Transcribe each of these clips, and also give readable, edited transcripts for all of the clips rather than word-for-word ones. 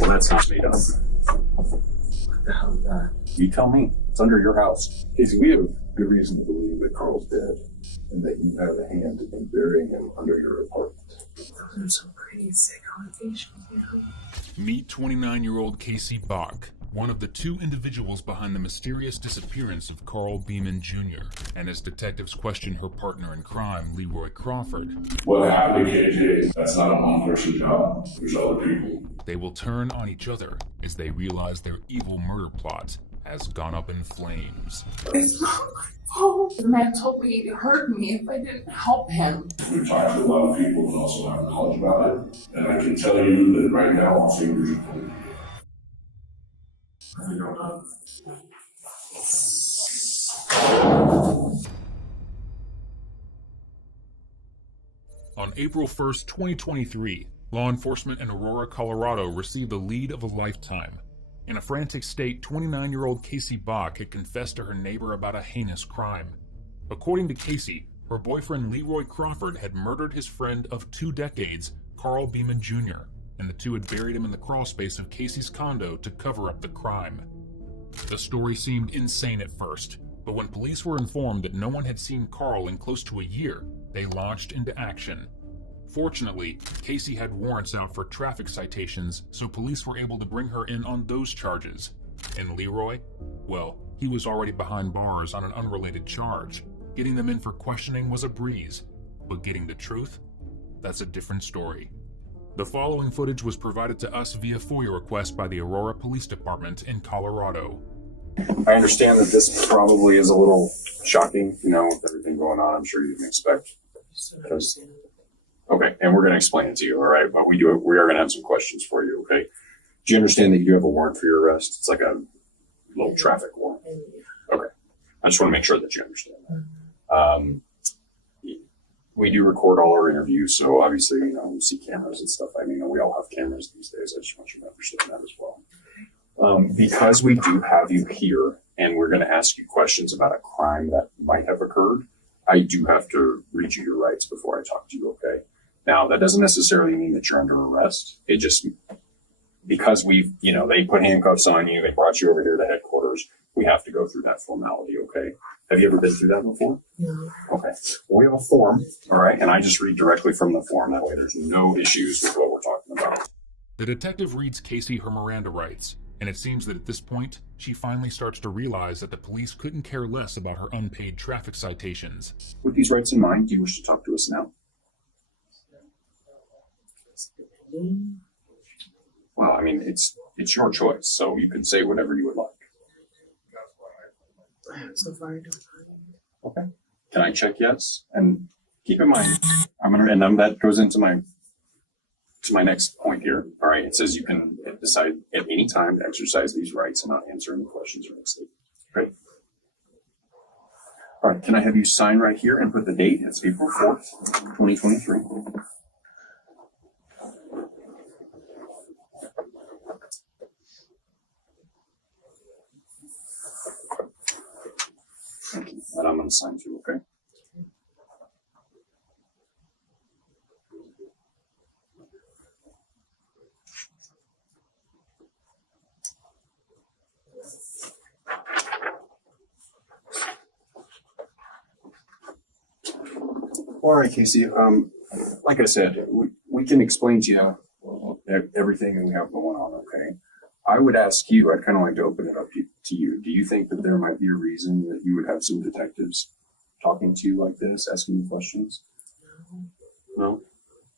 Well, that's not made up. What the hell is that? You tell me. It's under your house. Casey, we have good reason to believe that Carl's dead and that you had a hand in burying him under your apartment. Those are some pretty sick allegations, yeah. Meet 29-year-old Casey Bach, one of the two individuals behind the mysterious disappearance of Carl Beeman Jr., and as detectives question her partner in crime, Leroy Crawford. What happened, KJ? That's not a one-person job. There's other people. They will turn on each other as they realize their evil murder plot has gone up in flames. It's not my fault. The man told me he'd hurt me if I didn't help him. We've talked to a lot of people who also have knowledge about it, and I can tell you that right now all fingers are pointing. I don't know. On April 1st, 2023, law enforcement in Aurora, Colorado received the lead of a lifetime. In a frantic state, 29-year-old Casey Bach had confessed to her neighbor about a heinous crime. According to Casey, her boyfriend Leroy Crawford had murdered his friend of 2 decades, Carl Beeman Jr., and the two had buried him in the crawlspace of Casey's condo to cover up the crime. The story seemed insane at first, but when police were informed that no one had seen Carl in close to a year, they launched into action. Fortunately, Casey had warrants out for traffic citations, so police were able to bring her in on those charges. And Leroy? Well, he was already behind bars on an unrelated charge. Getting them in for questioning was a breeze, but getting the truth? That's a different story. The following footage was provided to us via FOIA request by the Aurora Police Department in Colorado. I understand that this probably is a little shocking, with everything going on. I'm sure you didn't expect. Okay, and we're going to explain it to you, all right? But we are going to have some questions for you, okay? Do you understand that you do have a warrant for your arrest? It's like a little traffic warrant. Okay, I just want to make sure that you understand that. We do record all our interviews, so obviously, we see cameras and stuff. I mean, we all have cameras these days. I just want you to understand that as well. Because we do have you here, and we're going to ask you questions about a crime that might have occurred, I do have to read you your rights before I talk to you, okay? Now, that doesn't necessarily mean that you're under arrest. It just, because they put handcuffs on you, they brought you over here to headquarters, we have to go through that formality, okay? Have you ever been through that before? No. Okay. Well, we have a form, all right? And I just read directly from the form. That way there's no issues with what we're talking about. The detective reads Casey her Miranda rights, and it seems that at this point, she finally starts to realize that the police couldn't care less about her unpaid traffic citations. With these rights in mind, do you wish to talk to us now? Well, I mean, it's your choice, so you can say whatever you would like. So far, I don't know. Okay. Can I check yes? And keep in mind, that goes into my next point here. All right. It says you can decide at any time to exercise these rights and not answer any questions or make statements. Great. All right. Can I have you sign right here and put the date? It's April 4th, 2023. Thank you. And I'm going to sign too, okay? All right, Casey. Like I said, we can explain to you everything that we have going on, okay? I would ask you, I'd kind of like to open it up to you. Do you think that there might be a reason that you would have some detectives talking to you like this, asking you questions? No?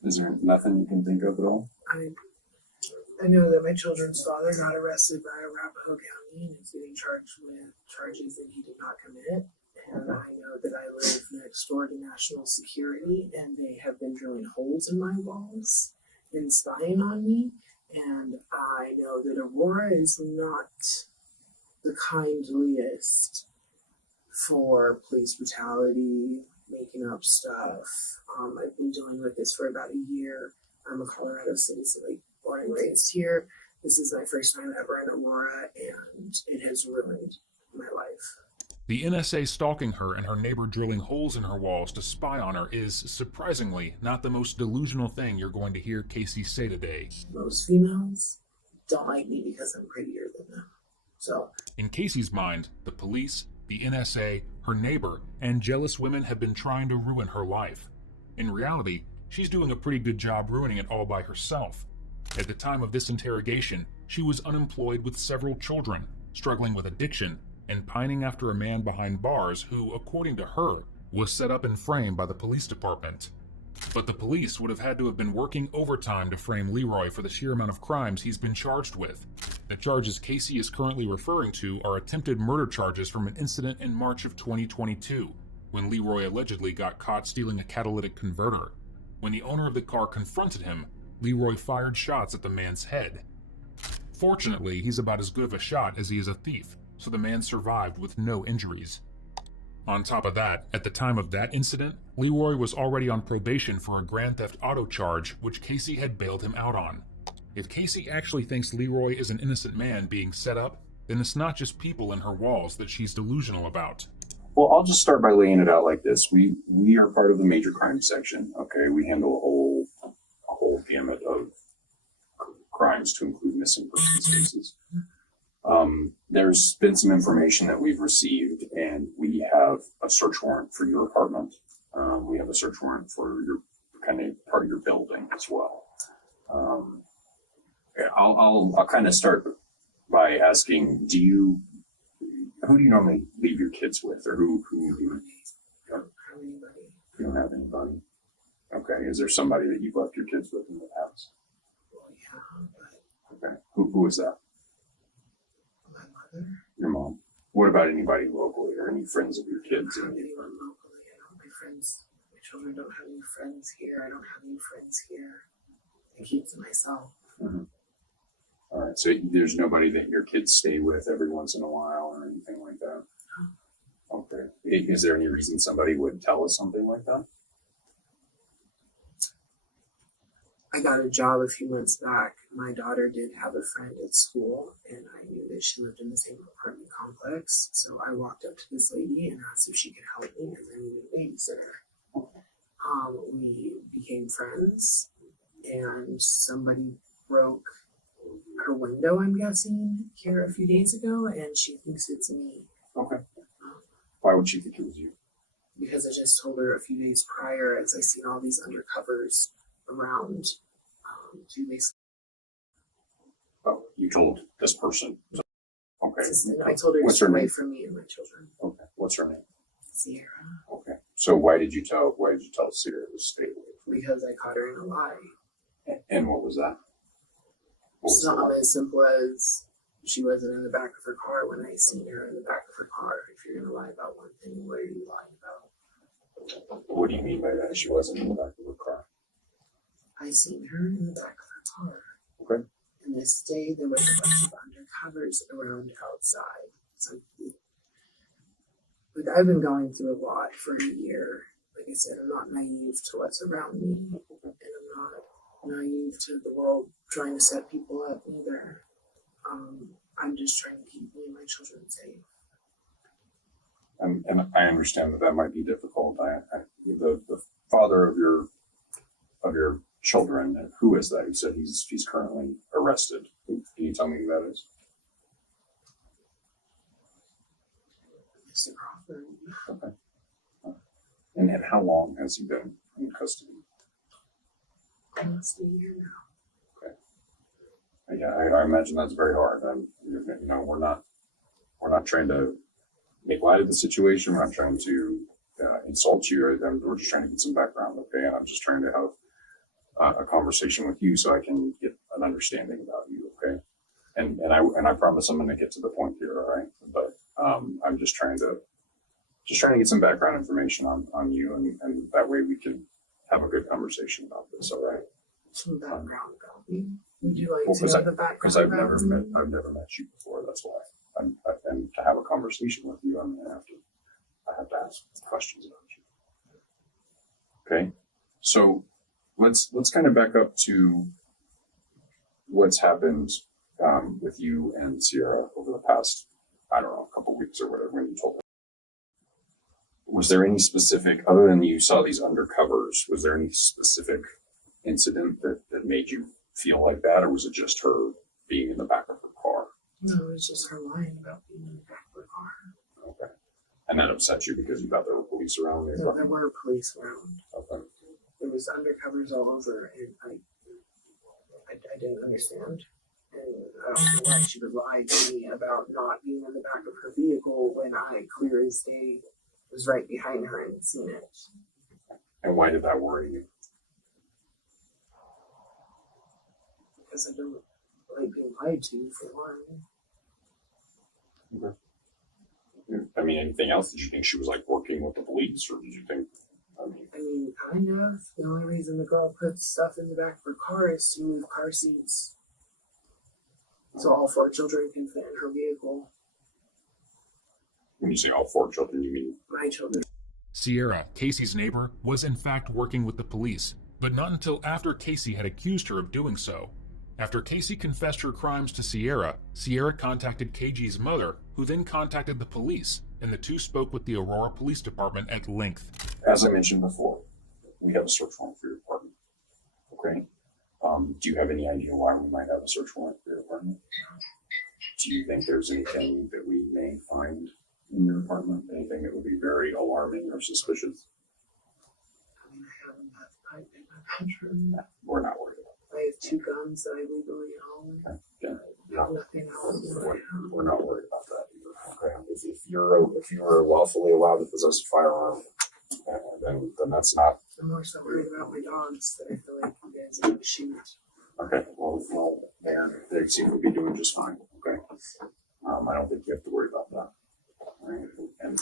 Is there nothing you can think of at all? I know that my children's father got arrested by Arapahoe County and is getting charged with charges that he did not commit. And I know that I live next door to National Security, and they have been drilling holes in my walls and spying on me. And I know that Aurora is not the kindliest for police brutality, making up stuff. I've been dealing with this for about a year. I'm a Colorado citizen, born and raised here. This is my first time ever in Aurora, and it has ruined my life. The NSA stalking her and her neighbor drilling holes in her walls to spy on her is, surprisingly, not the most delusional thing you're going to hear Casey say today. Most females don't like me because I'm prettier than them. So In Casey's mind, the police, the NSA, her neighbor, and jealous women have been trying to ruin her life. In reality, she's doing a pretty good job ruining it all by herself. At the time of this interrogation, she was unemployed with several children, struggling with addiction, and pining after a man behind bars who, according to her, was set up and framed by the police department. But the police would have had to have been working overtime to frame Leroy for the sheer amount of crimes he's been charged with. The charges Casey is currently referring to are attempted murder charges from an incident in March of 2022, when Leroy allegedly got caught stealing a catalytic converter. When the owner of the car confronted him, Leroy fired shots at the man's head. Fortunately, he's about as good of a shot as he is a thief, so the man survived with no injuries. On top of that, at the time of that incident, Leroy was already on probation for a grand theft auto charge, which Casey had bailed him out on. If Casey actually thinks Leroy is an innocent man being set up, then it's not just people in her walls that she's delusional about. Well, I'll just start by laying it out like this. We are part of the major crime section. Okay, we handle a whole gamut of crimes to include missing persons cases. There's been some information that we've received, and we have a search warrant for your apartment. We have a search warrant for your kind of part of your building as well. I'll kind of start by asking, who do you normally leave your kids with, or who do you? You don't have anybody. Okay. Is there somebody that you've left your kids with in the past? well, yeah, but Okay. Who is that? my mother, Your mom. What about anybody locally or any friends of your I kids? don't have anyone locally. I don't. My children don't have any friends here. I don't have any friends here. I keep to myself. Mhm. All right. So there's nobody that your kids stay with every once in a while or anything like that? Okay. Is there any reason somebody would tell us something like that? I got a job a few months back. My daughter did have a friend at school, and I knew that she lived in the same apartment complex. So I walked up to this lady and asked if she could help me because I needed a babysitter. We became friends, and somebody broke her window, I'm guessing, here a few days ago, and she thinks it's me. Okay. Why would she think it was you? Because I just told her a few days prior, as I seen all these undercovers around, to basically. Oh, you told this person. Okay. I told her to What's stay her away name? from me and my children. Okay. What's her name? Sierra. Okay. So why did you tell Sierra to stay away from you? Because I caught her in a lie. And what was that? What was the Something lie? as simple as she wasn't in the back of her car when I seen her in the back of her car. If you're gonna lie about one thing, what are you lying about? What do you mean by that? She wasn't in the back of her car. I seen her in the back of her car. Okay. And this day there was a bunch of undercovers around outside. So like I've been going through a lot for a year. Like I said, I'm not naive to what's around me, and I'm not naive to the world trying to set people up either. I'm just trying to keep me and my children safe. And I understand that might be difficult. The father of your children, who is that? You said he's currently arrested. Can you tell me who that is? Mr. Crawford. Okay. And how long has he been in custody? Almost a year now. Yeah, I imagine that's very hard. We're not trying to make light of the situation. We're not trying to insult you. We're just trying to get some background, okay? And I'm just trying to have a conversation with you so I can get an understanding about you, okay? And I promise I'm going to get to the point here, all right? But I'm just trying to get some background information on you, and that way we can have a good conversation about this, all right? Some background about me. Would you like Well, to know the background? Because I've about never me? met you before. That's why. And to have a conversation with you, I have to ask questions about you. Okay, so let's kind of back up to what's happened with you and Sierra over the past, I don't know, a couple weeks or whatever when you told her. Was there any specific, other than you saw these undercovers, was there any specific incident that made you feel like that, or was it just her being in the back of her car. No, it was just her lying about being in the back of the car. Okay. And that upset you because you thought there were police around there? No, there were police around. Okay. There was undercovers all over, and I didn't understand. And I don't know why she would lie to me about not being in the back of her vehicle when I, clear as day, was right behind her and had seen it. And why did that worry you? Because I don't like being lied to, for one. Okay. I mean, anything else? Did you think she was like working with the police, or did you think? I mean, kind of. The only reason the girl puts stuff in the back of her car is to move car seats, so all 4 children can fit in her vehicle. When you say all 4 children, you mean? My children. Sierra, Casey's neighbor, was in fact working with the police, but not until after Casey had accused her of doing so. After Casey confessed her crimes to Sierra, Sierra contacted KG's mother, who then contacted the police, and the two spoke with the Aurora Police Department at length. As I mentioned before, we have a search warrant for your apartment. Okay. Do you have any idea why we might have a search warrant for your apartment? Do you think there's anything that we may find in your apartment? Anything that would be very alarming or suspicious? I mean, I have a meth pipe in my bedroom. No, we're not worried about I have 2 guns that I legally own. that. Okay. Nothing else. We're not worried about that either. Okay. If you're lawfully allowed to possess a firearm, then that's not. I'm more so worried about my dogs that I feel like you guys are going to shoot. Okay. Well, they seem to be doing just fine. Okay. I don't think you have to worry about that. Right? And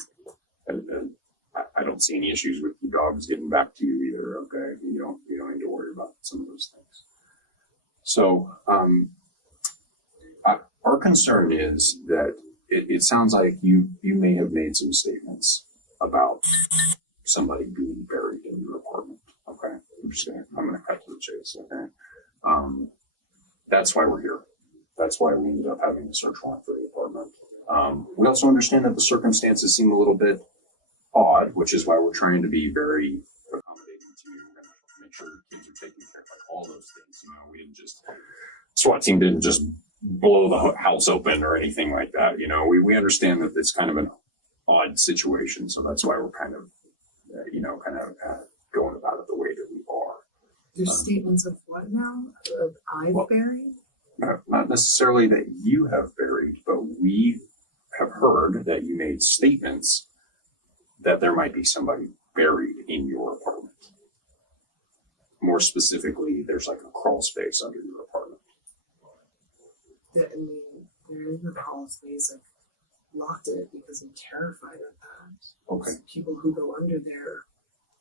I don't see any issues with your dogs getting back to you either. Okay. You don't need to worry about some of those things. So, our concern is that it sounds like you may have made some statements about somebody being buried in your apartment. Okay. I'm gonna cut to the chase. Okay. That's why we're here. That's why we ended up having a search warrant for the apartment. We also understand that the circumstances seem a little bit odd, which is why we're trying to be very accommodating to you. We're gonna make sure the kids are taken care of, like all those things. We didn't just, SWAT team didn't just blow the house open or anything like that. We understand that it's kind of an odd situation. So that's why we're kind of going about it the way that we are. There's statements of what now? Of I've buried? Not necessarily that you have buried, but we have heard that you made statements that there might be somebody buried in your apartment. More specifically, there's like a crawl space under your apartment. I mean, there is a crawl space. I've locked it because I'm terrified of that. Okay. There's people who go under there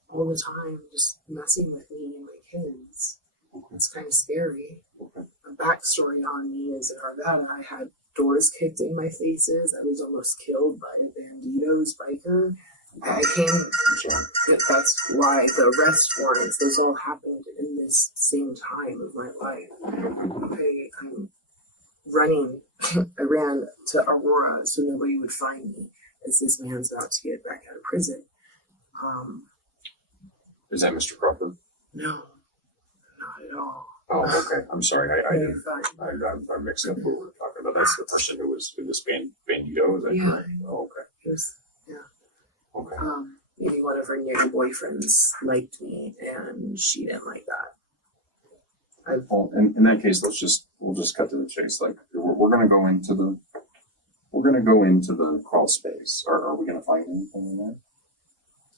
all the time, just messing with me and my kids. Okay. It's kind of scary. Okay. A backstory on me is in Arvada, I had doors kicked in my faces. I was almost killed by a Banditos biker. I came, that's why the arrest warrants, those all happened in this same time of my life. Okay, I'm running, I ran to Aurora so nobody would find me as this man's about to get back out of prison. Is that Mr. Crawford? No, not at all. Oh, okay. I'm sorry. You're fine. I'm mixing up what we're talking about. That's the person who was in this Bandito, is that Yeah. correct? Oh, okay. It was, yeah. Okay. Maybe one of her new boyfriends liked me and she didn't like that. Well, in that case, we'll just cut to the chase. Like we're gonna go into the crawl space. Are we gonna find anything in there?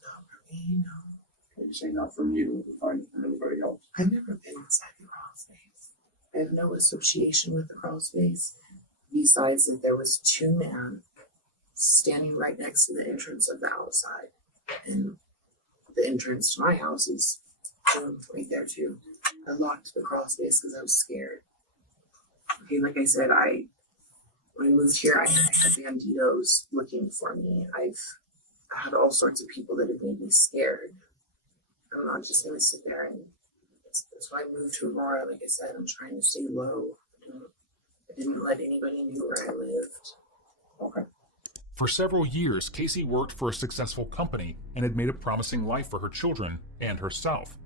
Not for me, no. You say not from you, we find it from anybody else. I've never been inside the crawl space. I have no association with the crawl space, besides that there was 2 men standing right next to the entrance of the outside. And the entrance to my house is right there too. I locked the crawl space because I was scared. Okay, like I said, when I moved here, I had banditos looking for me. I've had all sorts of people that have made me scared. I'm not just going to sit there and that's why I moved to Aurora. Like I said, I'm trying to stay low. I didn't let anybody know where I lived. Okay. For several years, Casey worked for a successful company and had made a promising life for her children and herself.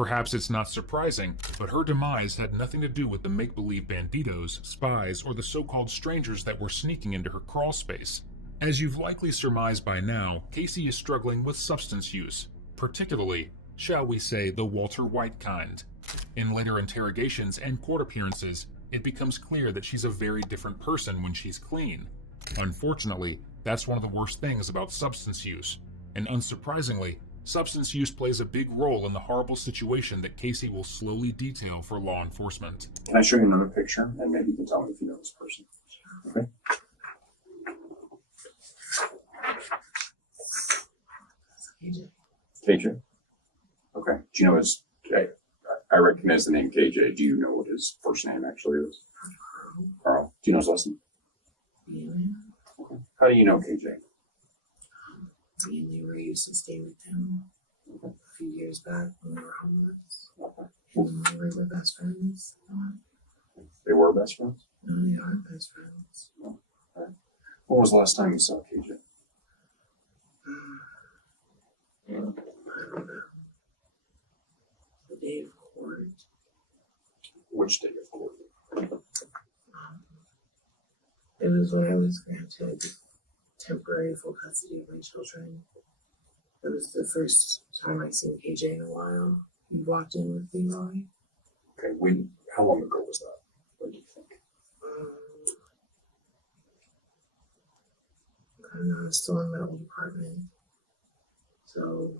Perhaps it's not surprising, but her demise had nothing to do with the make-believe banditos, spies, or the so-called strangers that were sneaking into her crawl space. As you've likely surmised by now, Casey is struggling with substance use, particularly, shall we say, the Walter White kind. In later interrogations and court appearances, it becomes clear that she's a very different person when she's clean. Unfortunately, that's one of the worst things about substance use, and unsurprisingly, substance use plays a big role in the horrible situation that Casey will slowly detail for law enforcement. Can I show you another picture, and maybe you can tell me if you know this person? Okay. KJ. Okay. Do you know his? I recognize the name KJ. Do you know what his first name actually is? Carl. Do you know his last name? Okay. How do you know KJ? Me and Leroy used to stay with him a few years back when we were homeless. Him and Leroy were best friends. They were best friends? No, they aren't best friends. Okay. When was the last time you saw KJ? I don't know. The day of court. Which day of court? It was when I was granted temporary full custody of my children. It was the first time I seen KJ in a while. He walked in with Leroy. Okay, how long ago was that? What do you think? I don't know, I was still in my old apartment. So,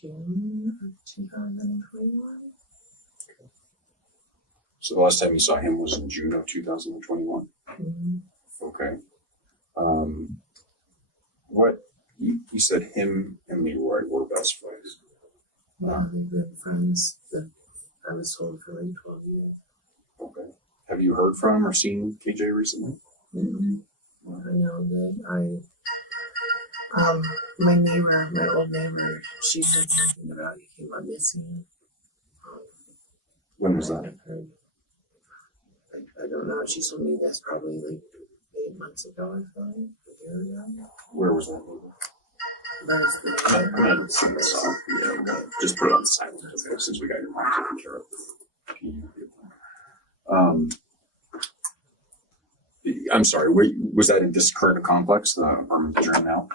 June of 2021? So the last time you saw him was in June of 2021? Mm-hmm. Okay. What, you said him and Leroy were best friends. Yeah, they've been friends that I was told for like 12 years. Okay. Have you heard from or seen KJ recently? Mm-hmm. I know that my neighbor, my old neighbor, she said something about he came up missing. When was that? I don't know. She told me that's probably like 8 months ago, I feel like, a year ago. Where was that? That was the Go ahead and sing the song. Yeah, just put it on the silent, okay, since we got your mic taken care of. I'm sorry, was that in this current complex, the apartment that you're in now?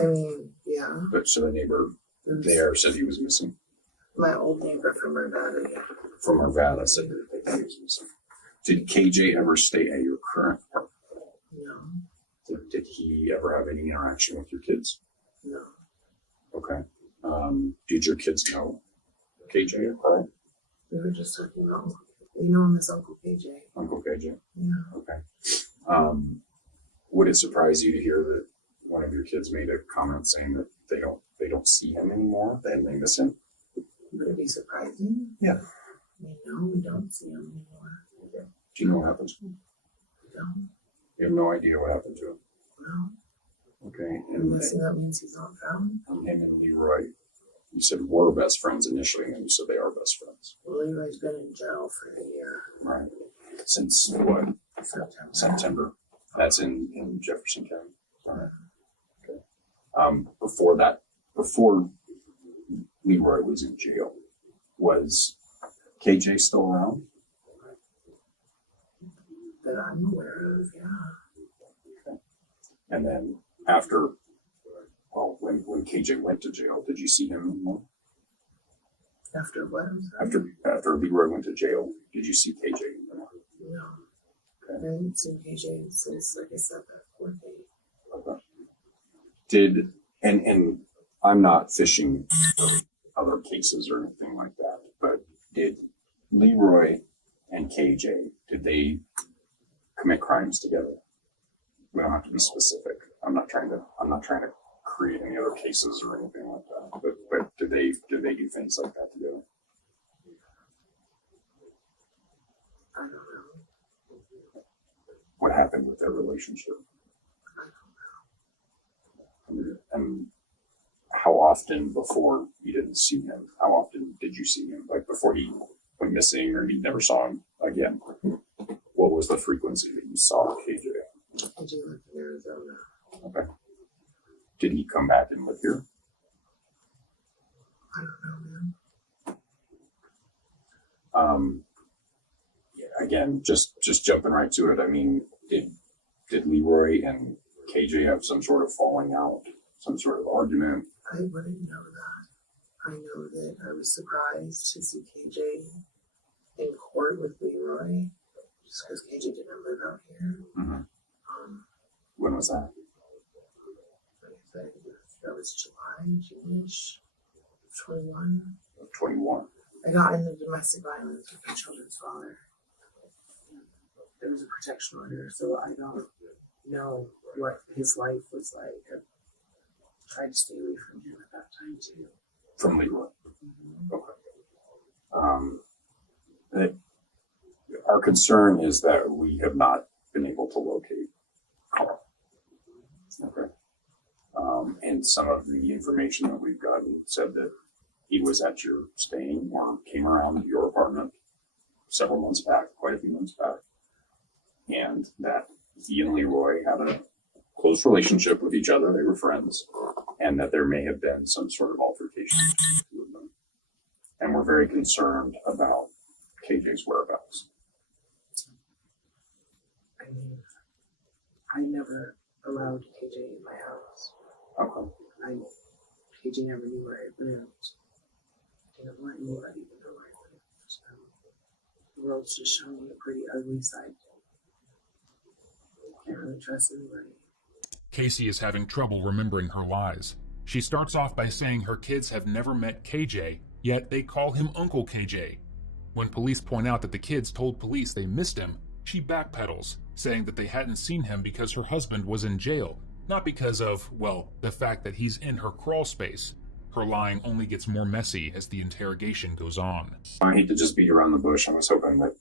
I mean, yeah. But so the neighbor there said he was missing? My old neighbor from Nevada, yeah. From Arvada said that they thought he was missing. Did KJ ever stay at your current apartment? No. Did he ever have any interaction with your kids? No. Okay. Did your kids know KJ at all? We were just talking about, you know him as Uncle KJ. Uncle KJ? Yeah. Okay. Would it surprise you to hear that one of your kids made a comment saying that they don't see him anymore and they miss him? Would it be surprising? Yeah. No, we don't see him anymore. Okay. Do you know what happened to him? No. You have no idea what happened to him? No. Okay. I'm guessing that means he's not found. Him and Leroy, you said were best friends initially, and then you said they are best friends. Well, Leroy's been in jail for a year. Right. Since what? September. September. That's in Jefferson County. All right. Okay. Before Leroy was in jail, was KJ still around? That I'm aware of, yeah. Okay. And then after, well, when KJ went to jail, did you see him anymore? After what? I'm sorry. After Leroy went to jail, did you see KJ anymore? No. Okay. I haven't seen KJ since, like I said, that court date. Okay. And I'm not fishing for other cases or anything like that, but did Leroy and KJ, did they commit crimes together? We don't have to be specific. I'm not trying to create any other cases or anything like that. But did they do things like that together? I don't know. What happened with their relationship? I don't know. And how often before you didn't see him? How often did you see him? Like before he went missing or you never saw him again? What was the frequency that you saw KJ? I do live in Arizona. Okay. Did he come back and live here? I don't know, man. Yeah, again, just jumping right to it. I mean, did Leroy and KJ have some sort of falling out, some sort of argument? I wouldn't know that. I know that I was surprised to see KJ in court with Leroy, just because KJ didn't live out here. Mm-hmm. When was that? Like I said, that was July, June-ish, 21. 21. I got into domestic violence with my children's father. There was a protection order, so I don't know what his life was like. I tried to stay away from him at that time too. From Leroy. Okay. Our concern is that we have not been able to locate Carl. Okay. And some of the information that we've gotten said that he was at your staying or came around to your apartment several months back, quite a few months back, and that he and Leroy had a close relationship with each other. They were friends, and that there may have been some sort of altercation between the two of them. And we're very concerned about KJ's whereabouts. I mean, I never allowed KJ in my house. Okay. KJ never knew where I lived. I didn't want anybody to know where I lived. The world's just showing me a pretty ugly side. Can't really trust anybody. Casey is having trouble remembering her lies. She starts off by saying her kids have never met KJ, yet they call him Uncle KJ. When police point out that the kids told police they missed him, she backpedals, saying that they hadn't seen him because her husband was in jail, not because of, well, the fact that he's in her crawl space. Her lying only gets more messy as the interrogation goes on. I hate to just beat around the bush. I was hoping that,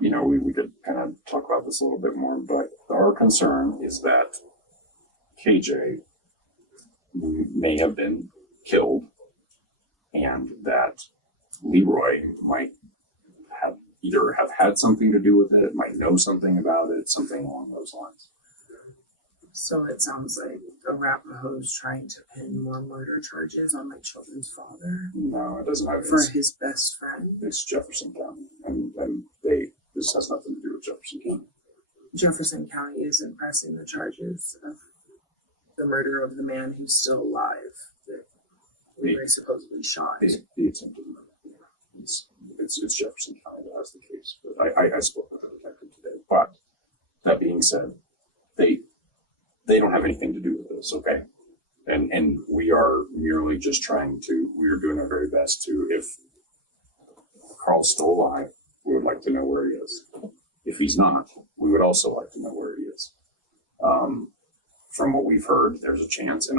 we could kind of talk about this a little bit more, but our concern is that KJ may have been killed and that Leroy might have either have had something to do with it, might know something about it, something along those lines. So it sounds like Arapahoe's trying to pin more murder charges on my children's father. No, it doesn't have for his best friend. It's Jefferson County, and this has nothing to do with Jefferson County. Jefferson County isn't pressing the charges of the murder of the man who's still alive that Leroy supposedly shot. The attempted murder. It's Jefferson County that has the case. But I spoke with the detective today. But that being said, they don't have anything to do with this, okay? And we are merely just we are doing our very best to, if Carl's still alive, we would like to know where he is. If he's not, we would also like to know where he is. From what we've heard, there's a chance, and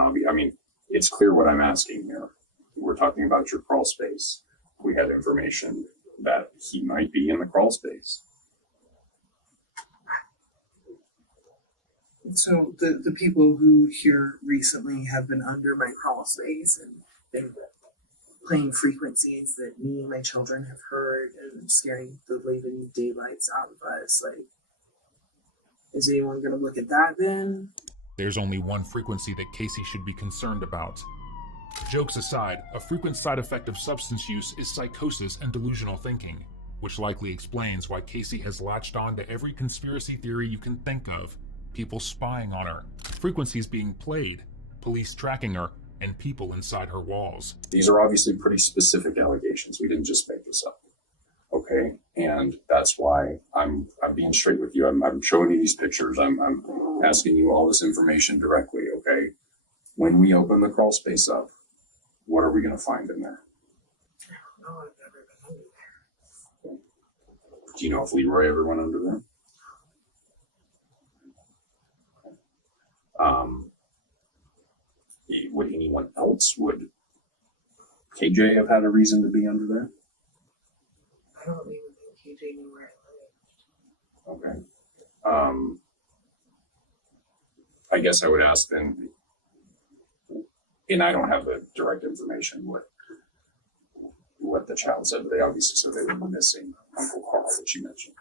it's clear what I'm asking here. We're talking about your crawl space. We had information that he might be in the crawl space. So the people who here recently have been under my crawl space and been playing frequencies that me and my children have heard and scaring the living daylights out of us, like, is anyone going to look at that then? There's only one frequency that Casey should be concerned about. Jokes aside, a frequent side effect of substance use is psychosis and delusional thinking, which likely explains why Casey has latched on to every conspiracy theory you can think of. People spying on her, frequencies being played, police tracking her, and people inside her walls. These are obviously pretty specific allegations. We didn't just make this up. Okay? And that's why I'm being straight with you. I'm showing you these pictures. I'm asking you all this information directly, okay? When we open the crawl space up, what are we going to find in there? I don't know. I've never been under there. Do you know if Leroy ever went under there? Would anyone else? Would KJ have had a reason to be under there? I don't even think KJ knew where I lived. Okay. I guess I would ask then, and I don't have the direct information what the child said, but they obviously said they were missing Uncle Carl, that you mentioned.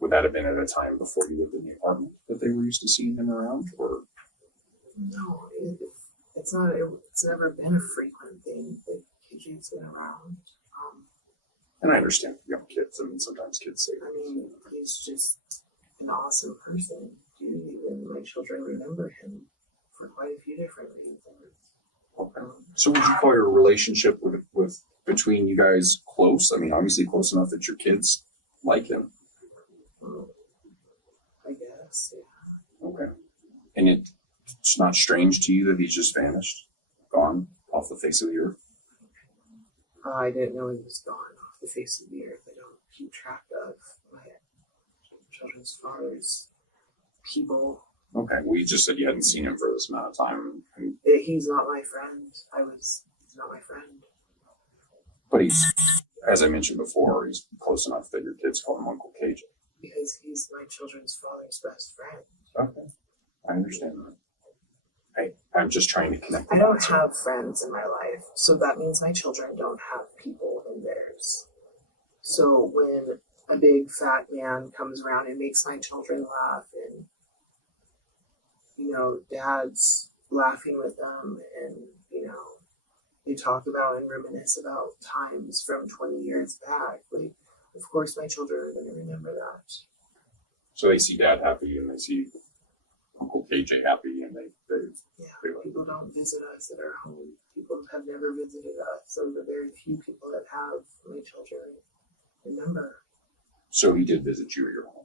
Would that have been at a time before he lived in the apartment that they were used to seeing him around, or? No, it's not. It's never been a frequent thing that TJ's been around. And I understand young kids. I mean, sometimes kids say, I mean, he's just an awesome person, dude. Even my children remember him for quite a few different reasons. okay. So would you call your relationship with between you guys close? I mean, obviously close enough that your kids like him. I guess, yeah. Okay. And it's not strange to you that he's just vanished, gone off the face of the earth? I didn't know he was gone off the face of the earth. I don't keep track of my children's father's people. Okay. Well, you just said you hadn't seen him for this amount of time. He's not my friend. He's not my friend. But he's, as I mentioned before, he's close enough that your kids call him Uncle KJ. Because he's my children's father's best friend. Okay. I understand that. I'm just trying to connect. I don't have friends in my life, so that means my children don't have people in theirs. So when a big fat man comes around and makes my children laugh, and dad's laughing with them, and they talk about and reminisce about times from 20 years back, like, of course my children are going to remember that. So they see Dad happy and they see Uncle KJ happy, and they like People don't visit us at our home. People have never visited us. So the very few people that have my children remember. So he did visit you at your home.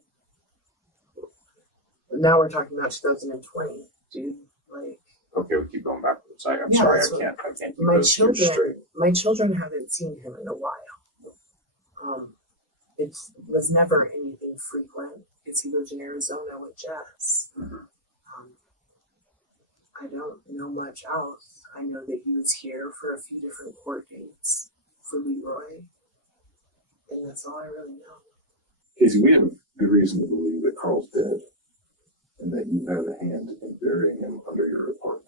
But now we're talking about 2020, dude. Like, Okay, we keep going backwards. I'm Yeah, sorry, that's I can't keep my those two straight. children haven't seen him in a while. It was never anything frequent because he lives in Arizona with Jess. Mhm. I don't know much else. I know that he was here for a few different court dates for Leroy, and that's all I really know. Casey, we have a good reason to believe that Carl's dead and that you had a hand in burying him under your apartment.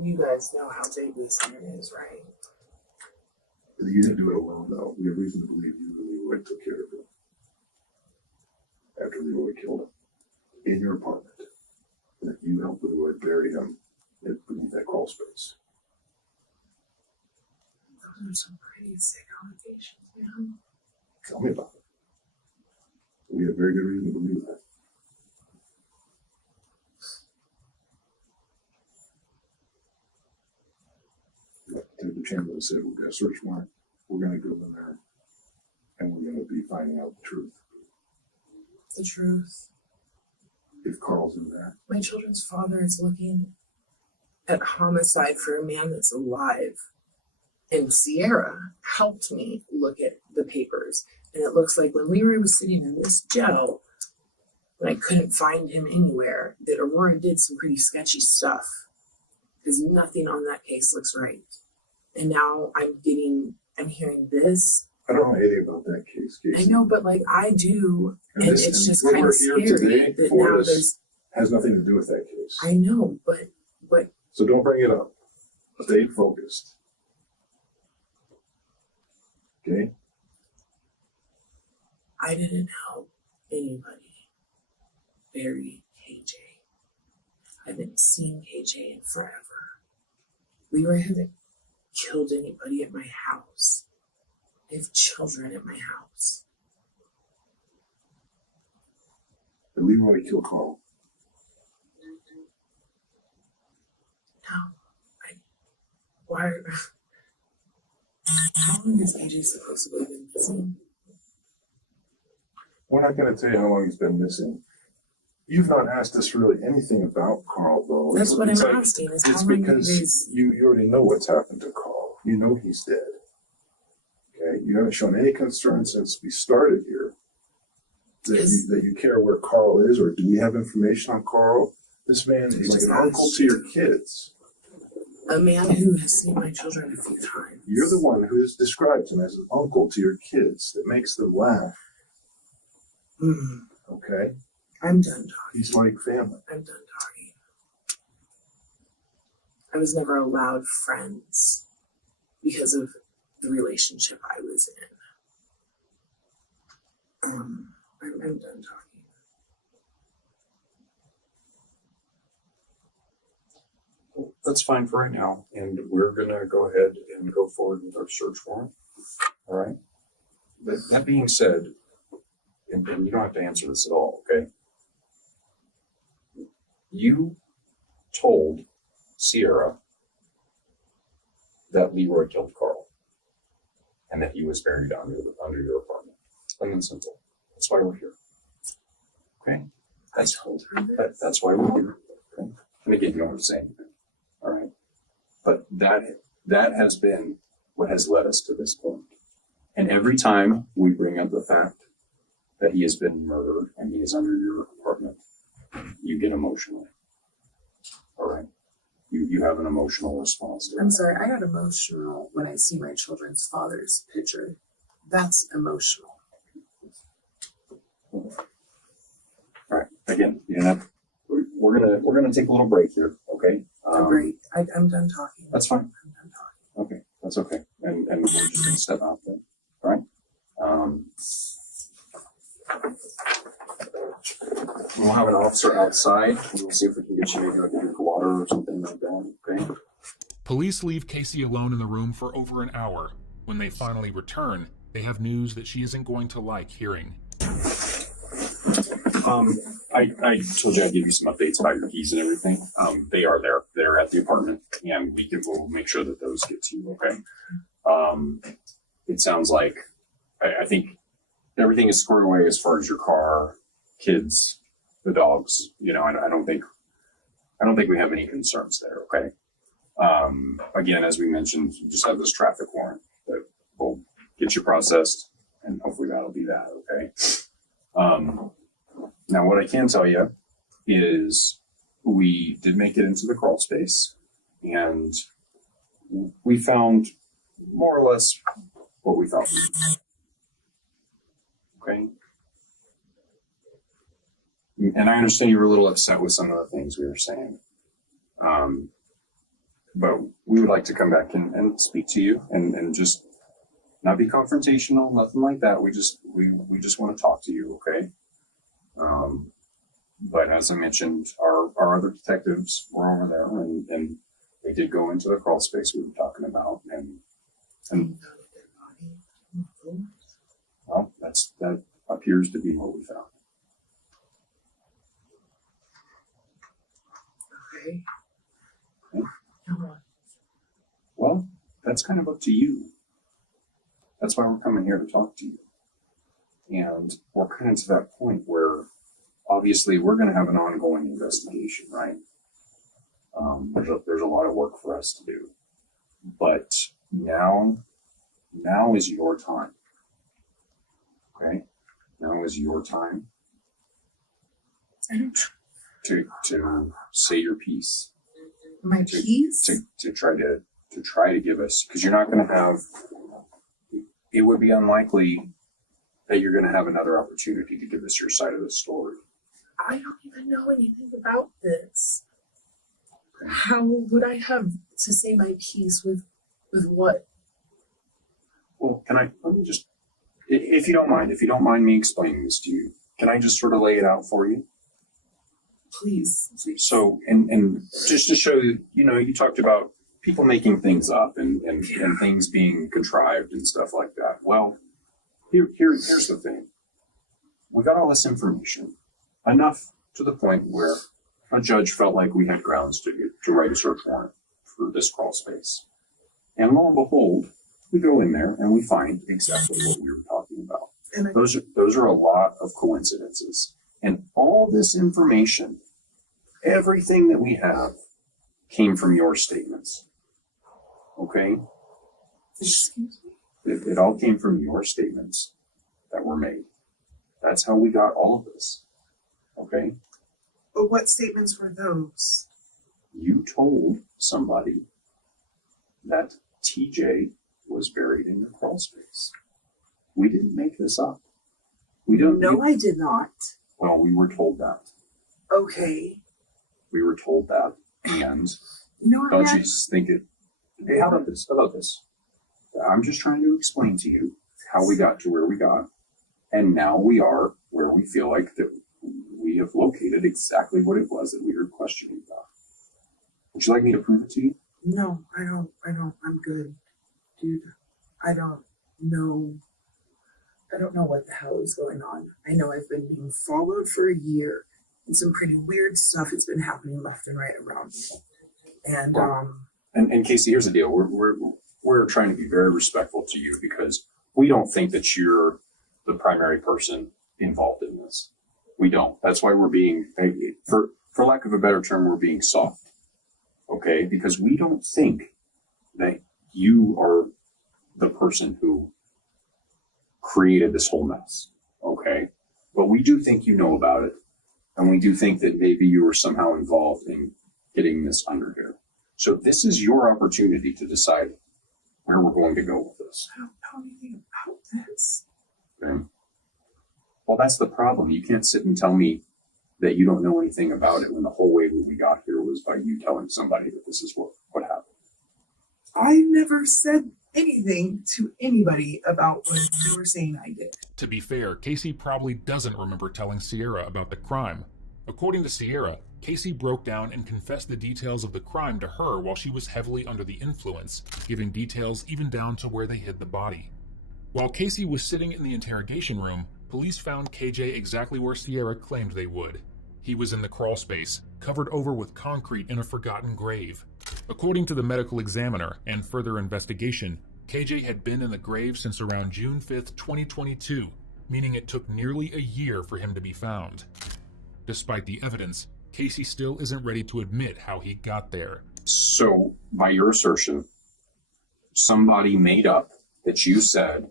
You guys know how big this unit is, right? You didn't do it alone, though. We have reason to believe you and Leroy took care of him after Leroy killed him in your apartment. And that you helped Leroy bury him beneath that crawl space. Those are some pretty sick allegations, man. Tell me about it. We have very good reason to believe that. The Chamberlain said, we've got a search warrant. We're going to go in there and we're going to be finding out the truth. The truth. If Carl's in there. My children's father is looking at homicide for a man that's alive. And Sierra helped me look at the papers. And it looks like when Leroy was sitting in this jail, when I couldn't find him anywhere, that Aurora did some pretty sketchy stuff. Because nothing on that case looks right. And now I'm hearing this. I don't know anything about that case, Casey. I know, but like I do. And this, it's just what kind we're of here scary today that for now this there's. has nothing to do with that case. I know, but So don't bring it up. Stay focused. Okay? I didn't help anybody bury KJ. I haven't seen KJ in forever. Leroy hasn't killed anybody at my house. I have children at my house. And Leroy killed Carl. No. Why? How long has KJ supposedly been missing? We're not going to tell you how long he's been missing. You've not asked us really anything about Carl, though. That's what I'm It's like- asking. Is how It's long because you already know what's happened to Carl. You know he's dead. Okay? You haven't shown any concern since we started here that, Yes. that you care where Carl is, or do we have information on Carl? This man is like Just an uncle to your kids. a man who has seen my children a few times. You're the one who describes him as an uncle to your kids that makes them laugh. Okay? I'm done talking. He's like family. I'm done talking. I was never allowed friends because of the relationship I was in. I'm done talking. that's fine for right now, and we're gonna go ahead and go forward with our search warrant. All right. But that being said, and you don't have to answer this at all, okay? You told Sierra that Leroy killed Carl, and that he was buried under your apartment. Plain and simple. That's why we're here. Okay. I told her this. That's why we're here. Okay. And again, you don't have to say anything. All right. But that has been what has led us to this point. And every time we bring up the fact that he has been murdered and he is under your apartment, you get emotional. All right. You have an emotional response to it. I'm sorry, I got emotional when I see my children's father's picture. That's emotional. All right. Again, you don't have, we're gonna take a little break here. Okay. Great. I'm done talking. That's fine. I'm done talking. Okay, that's okay. And we're just gonna step out then, all right? We'll have an officer outside. We'll see if we can get you maybe like a drink of water or something like that, okay? Police leave Casey alone in the room for over an hour. When they finally return, they have news that she isn't going to like hearing. I told you I'd give you some updates about your keys and everything. They are there. They're at the apartment, and we'll make sure that those get to you, okay? It sounds like, I think everything is squared away as far as your car, kids, the dogs. You know, I don't think we have any concerns there, okay? Again, as we mentioned, you just have this traffic warrant that will get you processed, and hopefully that'll be that, okay? Now, what I can tell you is we did make it into the crawl space, and we found more or less what we thought. Okay. And I understand you were a little upset with some of the things we were saying. But we would like to come back and speak to you and just not be confrontational, nothing like that. We just want to talk to you, okay? But as I mentioned, our other detectives were over there, and they did go into the crawl space we were talking about, and well, that appears to be what we found. Okay. Okay. Come on. Well, that's kind of up to you. That's why we're coming here to talk to you. And we're kind of to that point where obviously we're going to have an ongoing investigation, right? There's a lot of work for us to do. But now is your time. Okay? Now is your time to say your piece. My piece? To try to give us, because you're not going to have, it would be unlikely that you're going to have another opportunity to give us your side of the story. I don't even know anything about this. Okay. How would I have to say my piece with what? Well, let me just, if you don't mind me explaining this to you, can I just sort of lay it out for you? Please. So, and just to show you, you talked about people making things up and things being contrived and stuff like that. Well, here's the thing. We got all this information, enough to the point where a judge felt like we had grounds to write a search warrant for this crawl space. And lo and behold, we go in there and we find exactly what we were talking about. And Those are a lot of coincidences. And all this information, everything that we have, came from your statements. Okay? excuse me? It all came from your statements that were made. That's how we got all of this. Okay? But what statements were those? You told somebody that TJ was buried in the crawl space. We didn't make this up. We don't. No, I did not. Well, we were told that. Okay. We were told that, and You know don't what? you just think it? Hey, how about this? How about this? I'm just trying to explain to you how we got to where we got, and now we are where we feel like that we have located exactly what it was that we were questioning about. Would you like me to prove it to you? No, I don't. I'm good, dude. I don't know what the hell is going on. I know I've been being followed for a year, and some pretty weird stuff has been happening left and right around me. And And Casey, here's the deal. We're trying to be very respectful to you because we don't think that you're the primary person involved in this. We don't. That's why we're being, for lack of a better term, we're being soft. Okay? Because we don't think that you are the person who created this whole mess. Okay? But we do think you know about it. And we do think that maybe you were somehow involved in getting this under here. So this is your opportunity to decide where we're going to go with this. I don't know anything about this. Okay? Well, that's the problem. You can't sit and tell me that you don't know anything about it when the whole way that we got here was by you telling somebody that this is what happened. I never said anything to anybody about what you were saying I did. To be fair, Casey probably doesn't remember telling Sierra about the crime. According to Sierra, Casey broke down and confessed the details of the crime to her while she was heavily under the influence, giving details even down to where they hid the body. While Casey was sitting in the interrogation room, police found KJ exactly where Sierra claimed they would. He was in the crawl space, covered over with concrete in a forgotten grave. According to the medical examiner and further investigation, KJ had been in the grave since around June 5th, 2022, meaning it took nearly a year for him to be found. Despite the evidence, Casey still isn't ready to admit how he got there. So, by your assertion, somebody made up that you said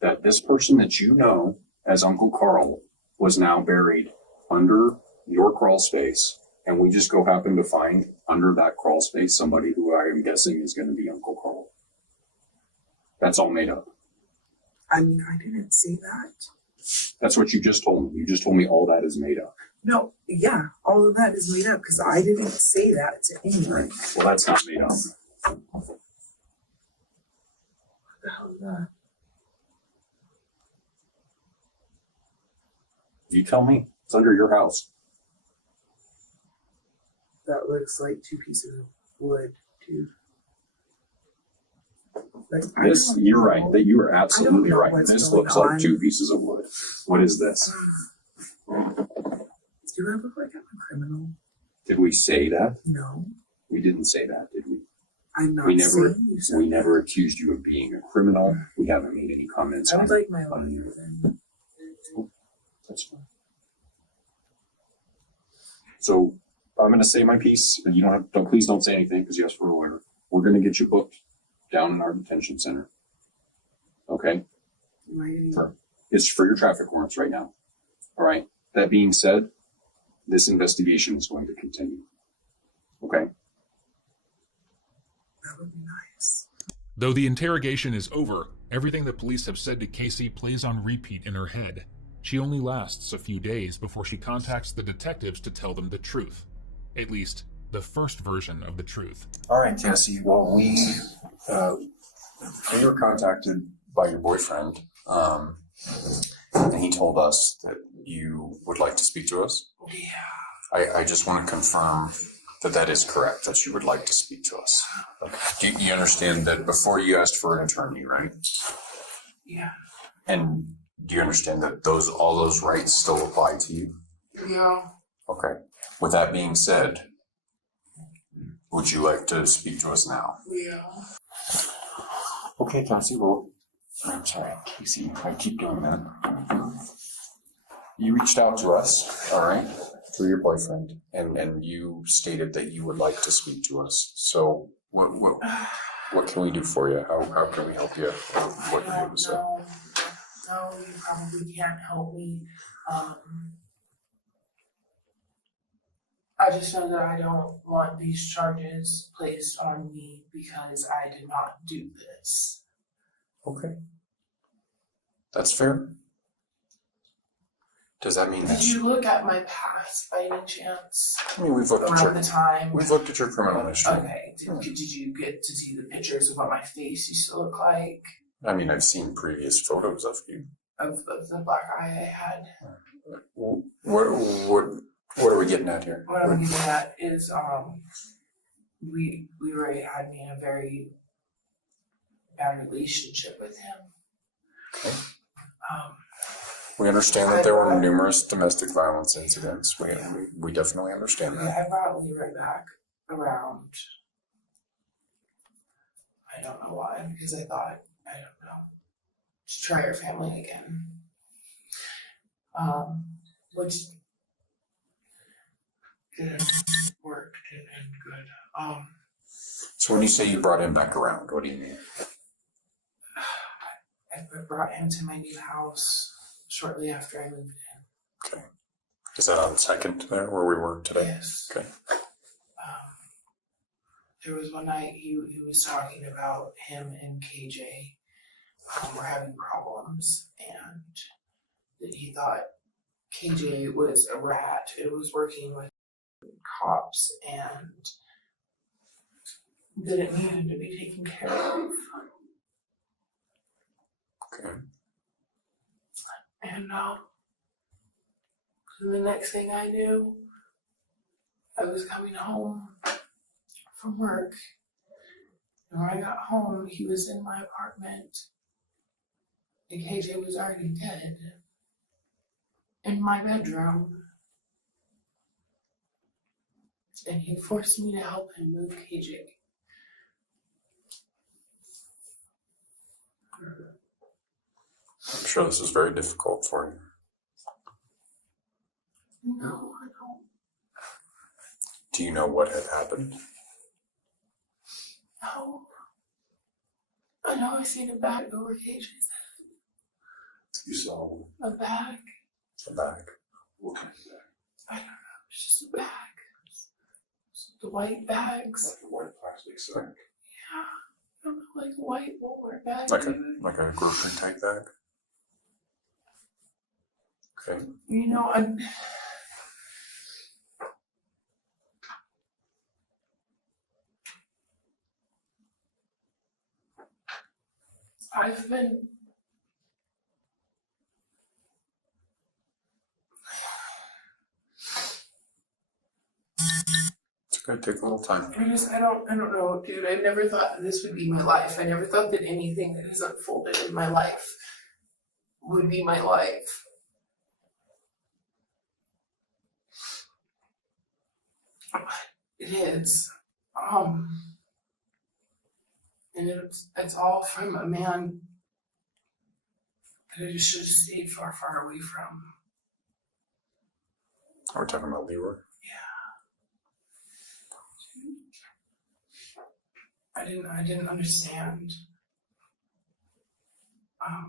that this person that you know as Uncle Carl was now buried under your crawl space, and we just go happen to find under that crawl space somebody who I am guessing is going to be Uncle Carl. That's all made up. I mean, I didn't say that. That's what you just told me. You just told me all that is made up. No, yeah, all of that is made up because I didn't say that to anybody. Well, that's not made up. What the hell is that? You tell me. It's under your house. That looks like two pieces of wood, dude. Like, This, you're right. That you are absolutely know right. what's This going looks on. like two pieces of wood. What is this? Do I look like I'm a criminal? Did we say that? No, We didn't say that, did we? I'm not We never, saying you said we that. never accused you of being a criminal. We haven't made any comments I on would like my on lawyer you. then. That's fine. So I'm going to say my piece, and you please don't say anything because you asked for a lawyer. We're going to get you booked down in our detention center. Okay? Am I gonna- It's for your traffic warrants right now. All right. That being said, this investigation is going to continue. Okay? That would be nice. Though the interrogation is over, everything the police have said to Casey plays on repeat in her head. She only lasts a few days before she contacts the detectives to tell them the truth. At least, the first version of the truth. All right, Cassie. Well, we were contacted by your boyfriend, and he told us that you would like to speak to us. Yeah. I just want to confirm that that is correct, that you would like to speak to us. Okay. Do you understand that before you asked for an attorney, right? Yeah. And do you understand that all those rights still apply to you? Yeah. Okay. With that being said, would you like to speak to us now? Yeah. Okay, Cassie, well, I'm sorry, Casey, I keep doing that. You reached out to us, all right, through your boyfriend, and you stated that you would like to speak to us. So what can we do for you? How can we help you? What you have to say? No, you probably can't help me. I just know that I don't want these charges placed on me because I did not do this. Okay. That's fair. Does that mean that Did you look at my past by any chance? I mean, we've looked Around the time? at your criminal history. Okay. Did you get to see the pictures of what my face used to look like? I mean, I've seen previous photos of you. Of the black eye I had? What are we getting at here? What I'm getting at is, we already had me in a very bad relationship with him. We understand that there were numerous domestic violence incidents. We definitely understand that. I brought Leroy back around. I don't know why, because I thought, I don't know, to try our family again. Which didn't work, didn't end good. So when you say you brought him back around, what do you mean? I brought him to my new house shortly after I moved in. Okay. Is that on Second there where we were today? Yes. Okay. There was one night he was talking about him and KJ were having problems, and that he thought KJ was a rat. It was working with cops and that it needed to be taken care of. Okay. And the next thing I knew, I was coming home from work. And when I got home, he was in my apartment. And KJ was already dead. In my bedroom. And he forced me to help him move KJ. I'm sure this is very difficult for you. No, I don't. Do you know what had happened? No. I know I seen a bag over KJ's head. You saw A bag. A bag. what kind of bag? I don't know. It's just a bag. The white bags. Like a white plastic sack. Yeah. I don't know, like a white Walmart bag. Like a grocery type bag? Okay. You know, I've been. It's okay, take a little time. I don't know, dude. I never thought this would be my life. I never thought that anything that has unfolded in my life would be my life. It is. And it's all from a man that I just should have stayed far, far away from. Are we talking about Leroy? Yeah. I didn't understand. I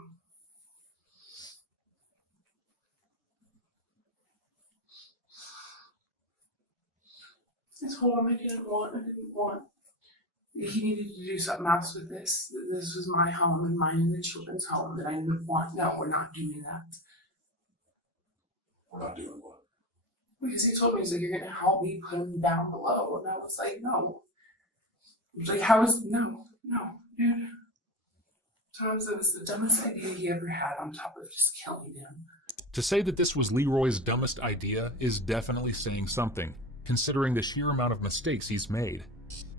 told him I didn't want. He needed to do something else with this. This was my home and mine and the children's home that I didn't want. No, we're not doing that. We're not doing what? Because he told me, he's like, you're gonna help me put him down below. And I was like, no. I was like, no, dude. Sometimes it was the dumbest idea he ever had on top of just killing him. To say that this was Leroy's dumbest idea is definitely saying something, considering the sheer amount of mistakes he's made.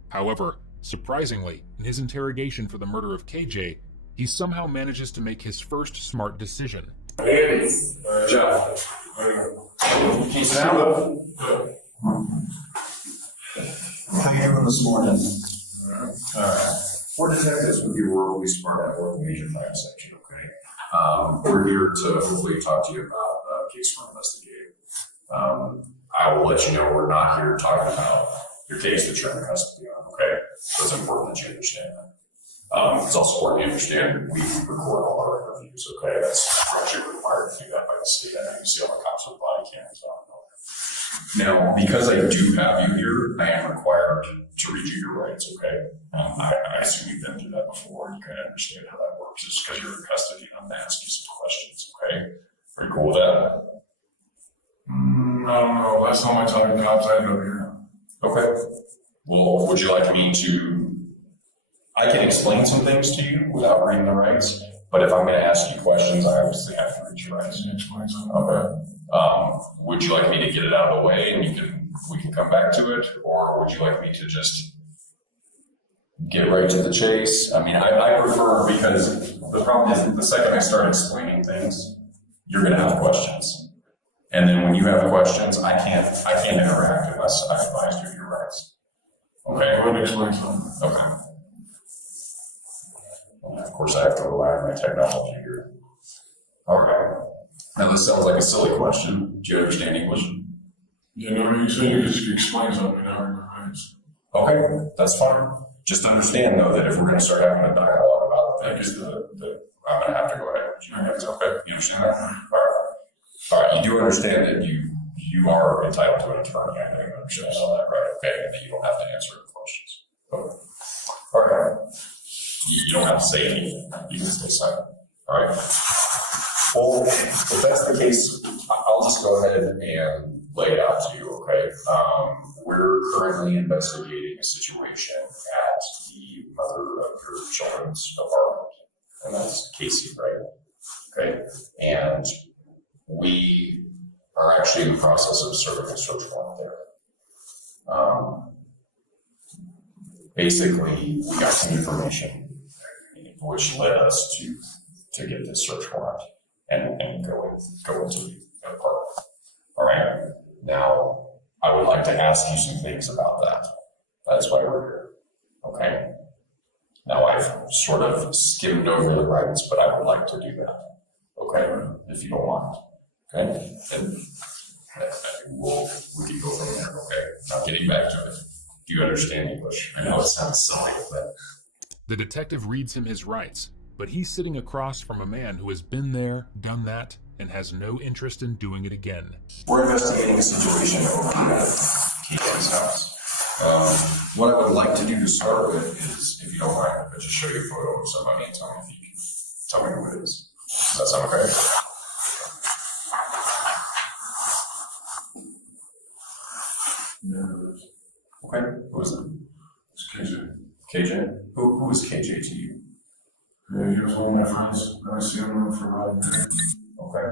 However, surprisingly, in his interrogation for the murder of KJ, he somehow manages to make his first smart decision. Hey, Jeff. Can you sit down? How you doing this morning? Alright. We're detectives with the Aurora Police Department or the Major Crime Section, okay? We're here to hopefully talk to you about a case we're investigating. I will let you know we're not here talking about your case that you're in custody on, okay? So it's important that you understand that. It's also important to understand we record all our interviews, okay? That's actually required to do that by the state. I know you see all the cops with body cameras on. Now, because I do have you here, I am required to read you your rights, okay? I assume you've been through that before, and you kind of understand how that works. It's because you're in custody, and I'm going to ask you some questions, okay? Are you cool with that? I don't know. Last time I talked to the cops, I had no here. Okay. Well, would you like me to... I can explain some things to you without reading the rights, but if I'm going to ask you questions, I obviously have to read your rights. Explain something. Okay. Would you like me to get it out of the way and we can come back to it, or would you like me to just get right to the chase. I mean, I prefer, because the problem is the second I start explaining things, you're gonna have questions. And then when you have questions, I can't interact unless I've advised you of your rights. Okay? Let me explain something. Okay. And of course, I have to rely on my technology here. Okay. Now, this sounds like a silly question. Do you understand English? You know, you said you could explain something now in your rights. Okay, that's fine. Just understand, though, that if we're going to start having a dialogue about things, that I'm going to have to go ahead. Okay, you understand that? All right. You do understand that you are entitled to an attorney. I know you understand all that, right? Okay, and that you don't have to answer the questions. Okay. All right. You don't have to say anything. You can stay silent. All right. Well, if that's the case, I'll just go ahead and lay it out to you, okay? We're currently investigating a situation at the mother of your children's apartment, and that's Casey, right? Okay, and we are actually in the process of serving a search warrant there. Basically, we got some information which led us to get this search warrant and go into the apartment. All right. Now, I would like to ask you some things about that. That's why we're here. Okay. Now, I've sort of skimmed over the rights, but I would like to do that. Okay, if you don't mind. Okay, and we can go from there. Okay. Now, getting back to it. Do you understand English? I know it sounds silly, but. The detective reads him his rights, but he's sitting across from a man who has been there, done that, and has no interest in doing it again. We're investigating a situation over at Keaton's house. What I would like to do to start with is, if you don't mind, I'll just show you a photo of somebody and tell me if you can tell me who it is. Does that sound okay? Yeah, Okay, who is it? it's KJ. KJ? Who is KJ to you? Yeah, he was one of my friends. I see him for a while. Okay.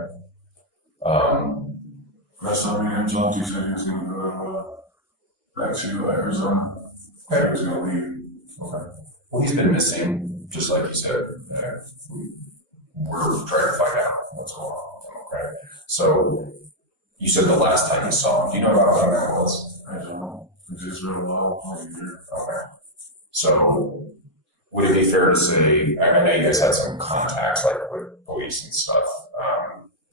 Last time we had John, he said he was going to go back to Arizona. He was going to leave. Okay. Well, he's been missing, just like you said. We're trying to find out what's going on. Okay. So, you said the last time you saw him. Do you know about when that was? I don't know. It's just real loud. Okay. So, would it be fair to say, I know you guys had some contacts, like with police and stuff,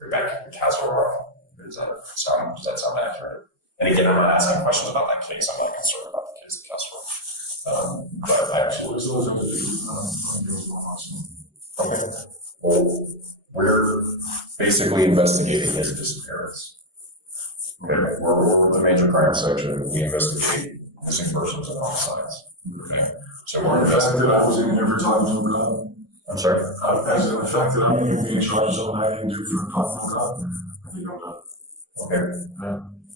back in Castle Rock. Does that sound accurate? And again, I'm not asking questions about that case. I'm not concerned about the case at Castle Rock. But I actually was looking to do. Okay. Well, we're basically investigating his disappearance. Okay. We're the major crime section. We investigate missing persons and homicides. Okay. So we're investigating. I wasn't ever talking to him about. I'm sorry? As a fact that I'm even being charged on that I can do for a cop, I think I'm done. Okay.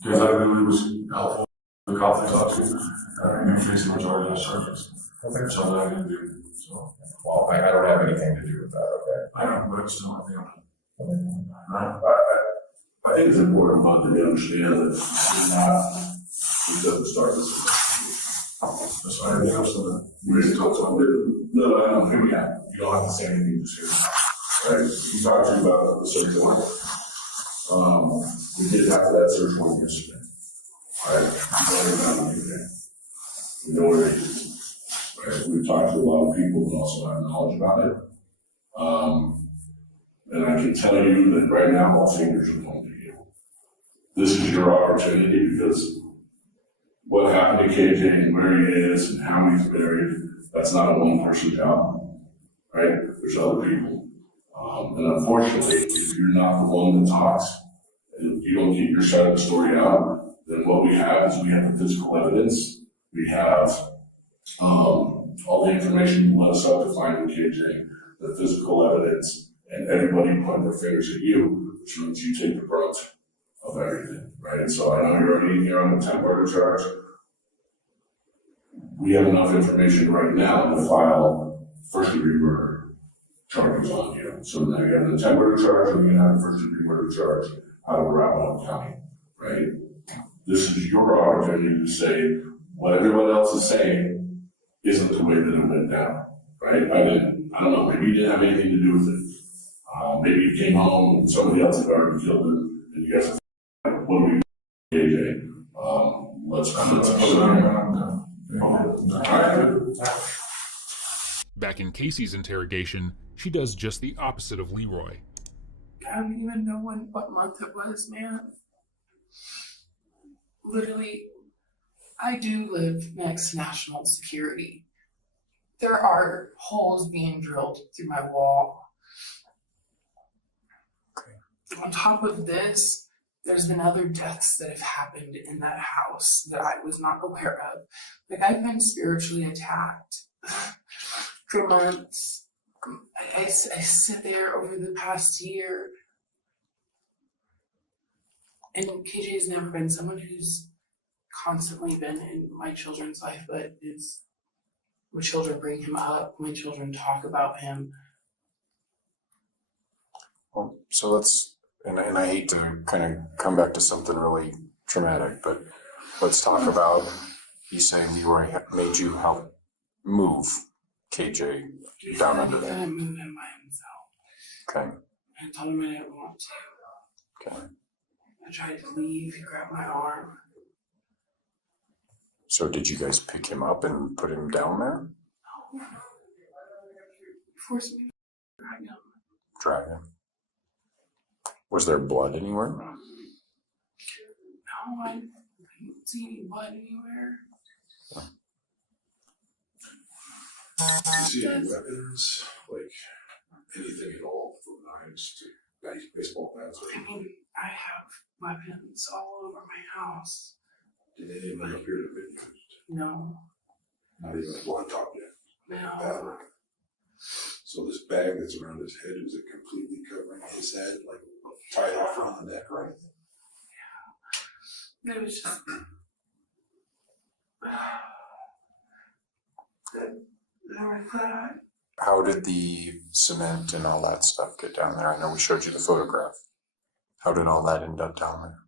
Because I really was helpful to the cop I talked to, and you're facing the majority of the charges. Okay. So that I didn't do. So, Well, I don't have anything to do with that, okay? I don't, but it's still I think I'm done. Right? I think it's important to understand that it's not, it doesn't start this. That's why I didn't understand that. You ready to talk to him? No, I don't think we have. You don't have to say anything to say. Right? We talked to you about the search warrant. We did have that search warrant yesterday. Right? We know where it is. Right? We've talked to a lot of people who also have knowledge about it. And I can tell you that right now all fingers are pointing to you. This is your opportunity because what happened to KJ and where he is and how he's buried, that's not a one-person job, right? There's other people. And unfortunately, if you're not the one that talks and you don't get your side of the story out, then what we have is we have the physical evidence. We have all the information you let us up to find KJ, the physical evidence, and everybody pointing their fingers at you, which means you take the brunt of everything, right? And so I know you're already here on the 10 murder charge. We have enough information right now to file first-degree murder charges on you. So now you have the 10 murder charge and you have the first-degree murder charge out of Arapahoe County, right? This is your opportunity to say what everyone else is saying isn't the way that it went down, right? I don't know, maybe you didn't have anything to do with it. Maybe you came home and somebody else had already killed it, and you guys said, what do we do, AJ? Let's Back in Casey's interrogation, she does just the opposite of Leroy. I don't even know what month it was, man. Literally, I do live next to national security. There are holes being drilled through my wall. On top of this, there's been other deaths that have happened in that house that I was not aware of. Like, I've been spiritually attacked for months. I sit there over the past year, and KJ's never been someone who's constantly been in my children's life, but is when children bring him up, when children talk about him. Well, so let's, and I hate to kind of come back to something really traumatic, but let's talk about, you say Leroy made you help move KJ down under there. I moved him by himself. Okay. I told him I didn't want to. Okay. I tried to leave, he grabbed my arm. So did you guys pick him up and put him down there? No. He forced me to drag him. Drag him. Was there blood anywhere? No, I didn't see any blood anywhere. You see any weapons, like anything at all, from knives to baseball bats? I mean, I have weapons all over my house. Did any of them appear to have been used? No. Not even a blunt object. No. Battery. So this bag that's around his head, was it completely covering his head, like tied off around the neck or anything? Yeah. It was just. There was that. How did the cement and all that stuff get down there? I know we showed you the photograph. How did all that end up down there?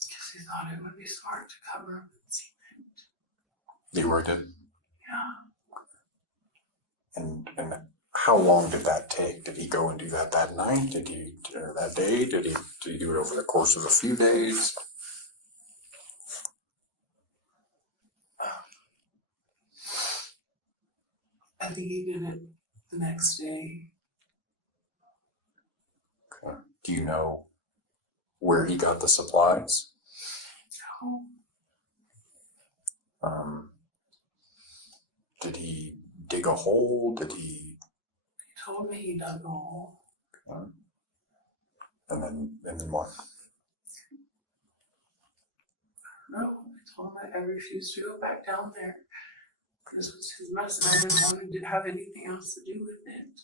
Because he thought it would be smart to cover up with cement. Leroy did? Yeah. And how long did that take? Did he go and do that night? Or that day? Did he do it over the course of a few days? I think he did it the next day. Okay. Do you know where he got the supplies? No. Did he dig a hole? Did he? He told me he dug a hole. Okay. And then what? No, I told him I refused to go back down there. This was his mess, and I didn't want him to have anything else to do with it.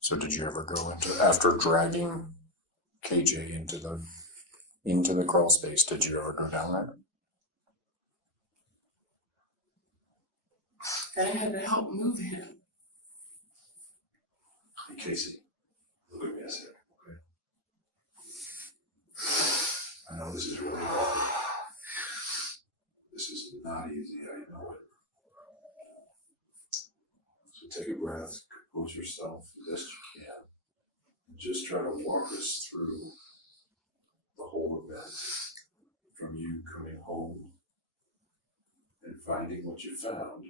So did you ever go into, after dragging KJ into the crawl space, did you ever go down there? And I had to help move him. Hey, Casey, look at me a second, okay? I know this is really hard. This is not easy, I know it. So take a breath, compose yourself the best you can, and just try to walk us through the whole event, from you coming home and finding what you found,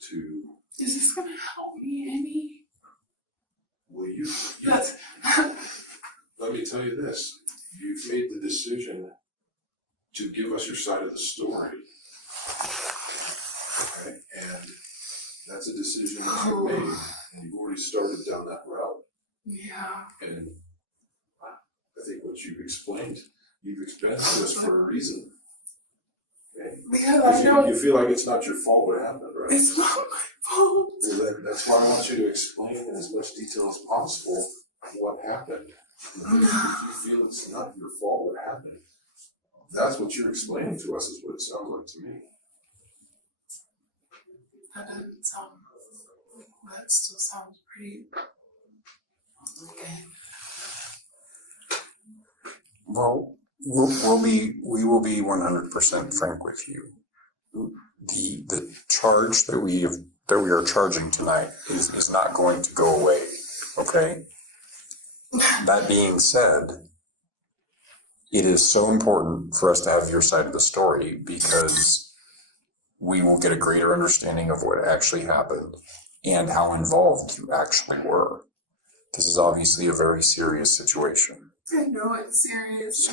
to... Is this gonna help me any? Will you... That's... Let me tell you this, you've made the decision to give us your side of the story. Okay? And that's a decision that you made, and you've already started down that route. Yeah. And I think what you've explained to us for a reason. Okay? Because I know you feel like it's not your fault what happened, right? it's not my fault. Well, that's why I want you to explain in as much detail as possible what happened. If you feel it's not your fault what happened, that's what you're explaining to us, is what it sounds like to me. That doesn't sound... That still sounds pretty... Okay. Well, we will be 100% frank with you. The charge that we are charging tonight is not going to go away. Okay. That being said, it is so important for us to have your side of the story because we will get a greater understanding of what actually happened and how involved you actually were. This is obviously a very serious situation. I know it's serious.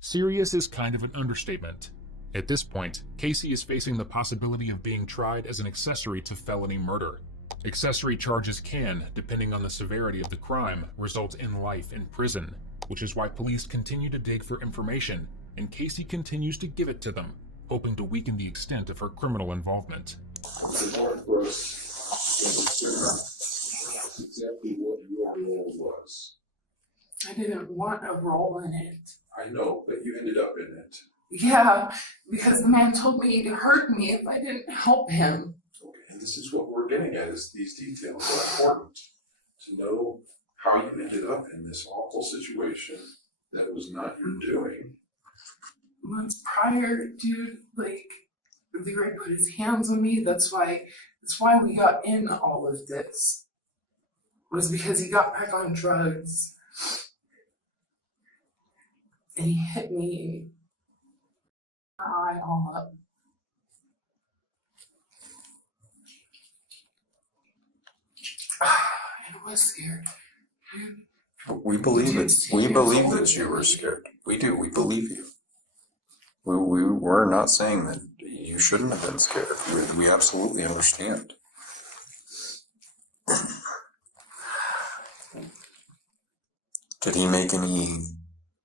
Serious is kind of an understatement. At this point, Casey is facing the possibility of being tried as an accessory to felony murder. Accessory charges can, depending on the severity of the crime, result in life in prison, which is why police continue to dig for information, and Casey continues to give it to them, hoping to weaken the extent of her criminal involvement. The warrant for us to consider exactly what your role was. I didn't want a role in it. I know, but you ended up in it. Yeah, because the man told me he'd hurt me if I didn't help him. Okay, and this is what we're getting at, is these details are important to know how you ended up in this awful situation that was not your doing. Months prior, dude, like, Leroy put his hands on me. That's why we got in all of this. Was because he got back on drugs. And he hit me. Eye all up. I was scared. We believe it. We believe that you were scared. We do. We believe you. We're not saying that you shouldn't have been scared. We absolutely understand. Did he make any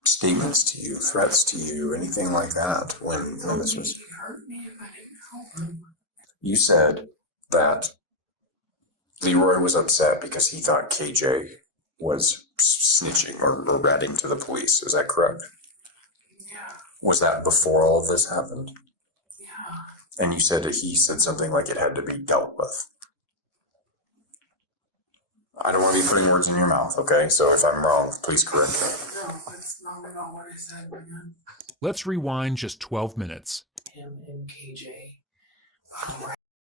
statements to you, threats to you, anything like that when this was? He hurt me if I didn't help him. You said that Leroy was upset because he thought KJ was snitching or ratting to the police. Is that correct? Yeah. Was that before all of this happened? Yeah. And you said that he said something like it had to be dealt with. I don't want to be putting words in your mouth, okay? So if I'm wrong, please correct me. No, that's not at all what I said, man. Let's rewind just 12 minutes. Him and KJ were